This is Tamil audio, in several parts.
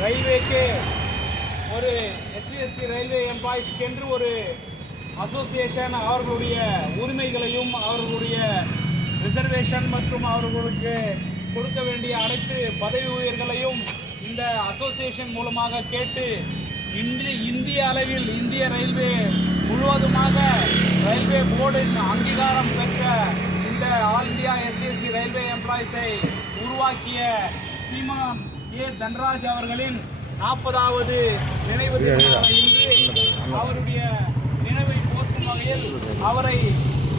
ரயில்வேக்கு ஒரு SC/ST ரயில்வே எம்ப்ளாயிஸ்க்கு என்று ஒரு அசோசியேஷன் அவர்களுடைய உரிமைகளையும் அவர்களுடைய ரிசர்வேஷன் மற்றும் அவர்களுக்கு கொடுக்க வேண்டிய அனைத்து பதவி உயர்களையும் இந்த அசோசியேஷன் மூலமாக கேட்டு இந்திய அளவில் இந்திய ரயில்வே முழுவதுமாக ரயில்வே போர்டின் அங்கீகாரம் பெற்ற இந்த ஆல் இந்தியா SC/ST ரயில்வே எம்ப்ளாயிஸை உருவாக்கிய சீமான் தன்ராஜ் அவர்களின் 40வது நினைவு தினமான இன்று அவருடைய நினைவை போற்றும் வகையில் அவரை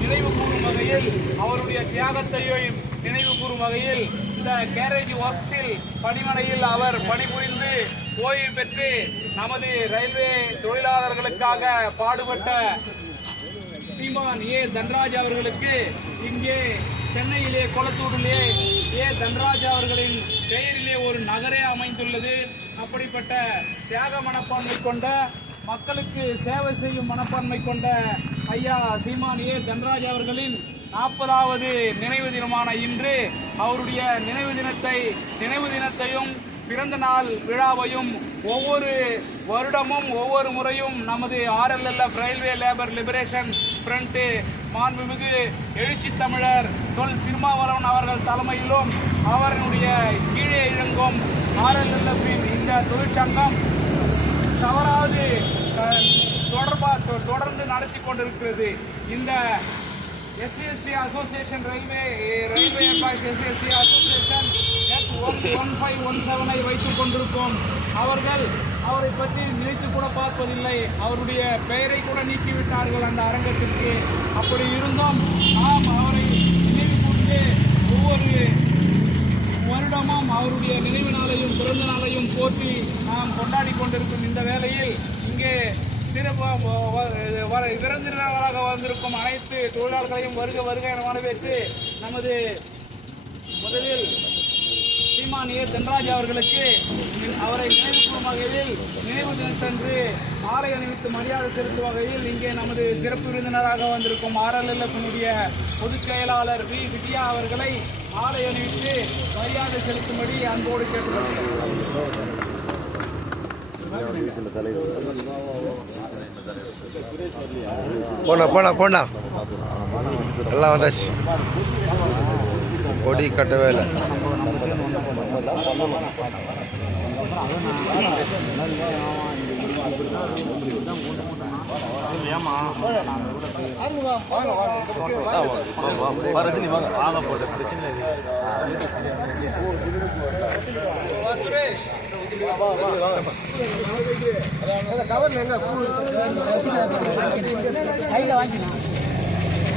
நினைவு கூறும் வகையில் அவருடைய தியாகத்தையும் நினைவு கூறும் வகையில் இந்த கேரேஜ் ஒர்க்ஸில் பணிமனையில் அவர் பணிபுரிந்து ஓய்வு பெற்று நமது ரயில்வே தொழிலாளர்களுக்காக பாடுபட்ட சீமான் தன்ராஜ் அவர்களுக்கு இங்கே சென்னையிலே கொளத்தூரிலே தன்ராஜ் அவர்களின் பெயரிலே ஒரு நகரே அமைந்துள்ளது. அப்படிப்பட்ட தியாக மனப்பான்மை கொண்ட மக்களுக்கு சேவை செய்யும் மனப்பான்மை கொண்ட ஐயா சீமான் தன்ராஜ் அவர்களின் 40வது நினைவு தினமான இன்று அவருடைய நினைவு தினத்தையும் பிறந்த நாள் விழாவையும் ஒவ்வொரு வருடமும் ஒவ்வொரு முறையும் நமது RLLF railway labour liberation front மாண்புமிகு எழுச்சி தமிழர் திருமாவளவன் அவர்கள் தலைமையிலும் அவர்களுடைய கீழே இயங்கும் RLLF-இன் இந்த தொழிற்சங்கம் தவறாது தொடர்ந்து நடத்தி கொண்டிருக்கிறது. இந்த SC/ST association railway employees SC/ST association S1517 வைத்துக் கொண்டிருக்கும் அவரை பற்றி நினைத்து கூட பார்ப்பதில்லை. அவருடைய பெயரை கூட நீக்கிவிட்டார்கள் அந்த அரங்கத்திற்கு. அப்படி இருந்தும் நாம் அவரை நினைவு கூர்ந்து ஒவ்வொரு வருடமும் அவருடைய நினைவு நாளையும் பிறந்த நாளையும் போற்றி நாம் கொண்டாடி கொண்டிருக்கும் இந்த வேளையில் இங்கே விருந்தினராக வந்திருக்கும் அனைத்து தொழிலாளர்களையும் வருக என வரவேற்று நமது முதலில் சீமான் தன்ராஜ் அவர்களுக்கு அவரை நினைவு கூறும் வகையில் நினைவு தினத்தன்று மாலை அணிவித்து மரியாதை செலுத்தும் வகையில் இங்கே நமது சிறப்பு விருந்தினராக வந்திருக்கும் RLLF-னுடைய பொதுச் செயலாளர் V. வித்யா அவர்களை மாலை அணிவித்து மரியாதை செலுத்தும்படி அன்போடு கேட்டுக்கொள்கிறோம். போனா எல்லாம் வந்தாச்சு. கொடி கட்டவே இல்லை. கவர்ல எங்க